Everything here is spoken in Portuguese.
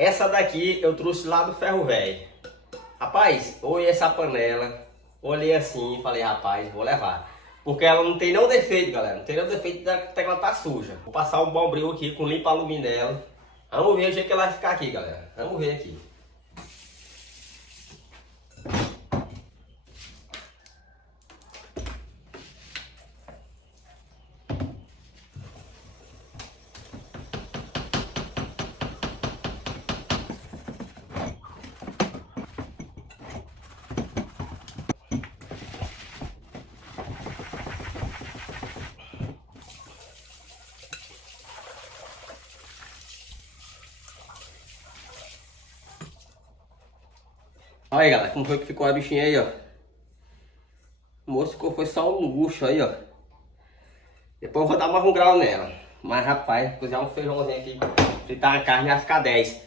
Essa daqui eu trouxe lá do Ferro Velho. Rapaz, olhei essa panela, olhei assim e falei, rapaz, vou levar. Porque ela não tem nenhum defeito, galera. Não tem nenhum defeito da que ela tá suja. Vou passar um bombril aqui com limpa alumínio nela. Vamos ver o jeito que ela vai ficar aqui, galera. Vamos ver aqui. Olha aí, galera, como foi que ficou a bichinha aí, ó. O moço ficou, foi só um luxo aí, ó. Depois eu vou dar mais um grau nela. Mas, rapaz, cozinhar um feijãozinho aqui, fritar a carne, vai ficar 10.